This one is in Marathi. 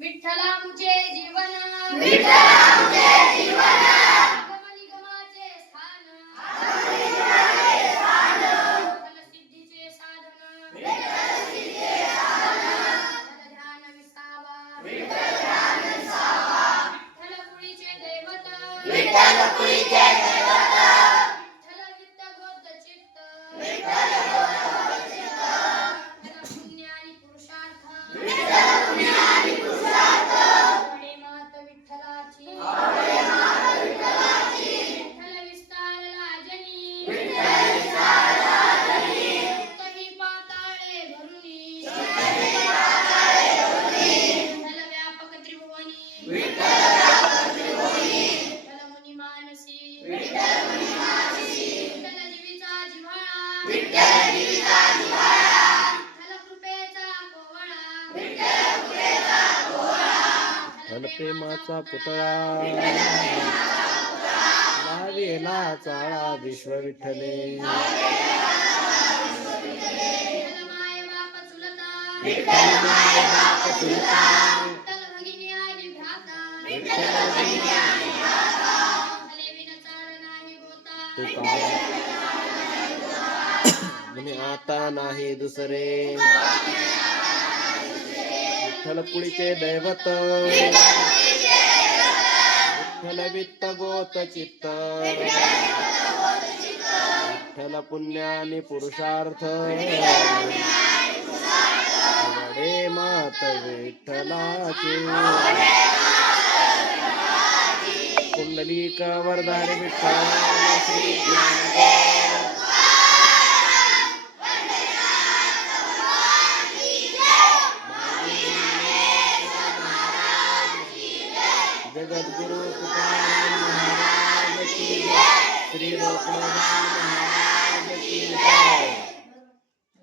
विठ्ठलांचे जीवन विठ्ठलांचे जीवन आगम निगमाचे स्थान विठ्ठल सिद्धीचे साधन ध्यान विसावा विठ्ठल विसावा विठ्ठल कुळीचे दैवत विठ्ठल कुळीचे दैवत विठ्ठल वित्त गोद चित्त विठ्ठल विठ्ठल पुण्य आणि पुरुषार्थ विठ्ठल पुण्य आणि पुरुषार्थ आवडे मात विठ्ठलाची आवडे मात विठ्ठलाची विठ्ठल विस्तारला जनी विठ्ठल विसारला जनी तही पाताळे भरुनी विठ्ठल व्यापक त्रिभुवनी विठ्ठल व्यापक त्रिभुवनी विठ्ठल मुनी मानसी विठ्ठल मुनी मानसी विठ्ठल जीवीचा जिव्हाळा विठ्ठल जीविता जिव्हाळा विठ्ठल कृपेचा कोहळा विठ्ठल कृपेचा कोहळा विठ्ठल प्रेमाचा पुतळा लाविला चाळा विश्व विठ्ठले विठ्ठल माय बाप चुलता विठ्ठल माय बाप चुलता विठ्ठल भगिनी आणि भ्राता विठ्ठल भगिनी आणि भ्राता विठ्ठले विन चाळ नाही गोता तू म्हणे आता नाही दुसरे विठ्ठल कुळीचे दैवत विठ्ठल वित्त गोत चित्त विठ्ठल पुण्य आणि पुरुषार्थ आवडे मात विठ्ठलाची कुंडलिक वरदारी विठ्ठल श्री ज्ञानदेव जगद्गुरु तुकाराम महाराज की जय. श्री रोकड़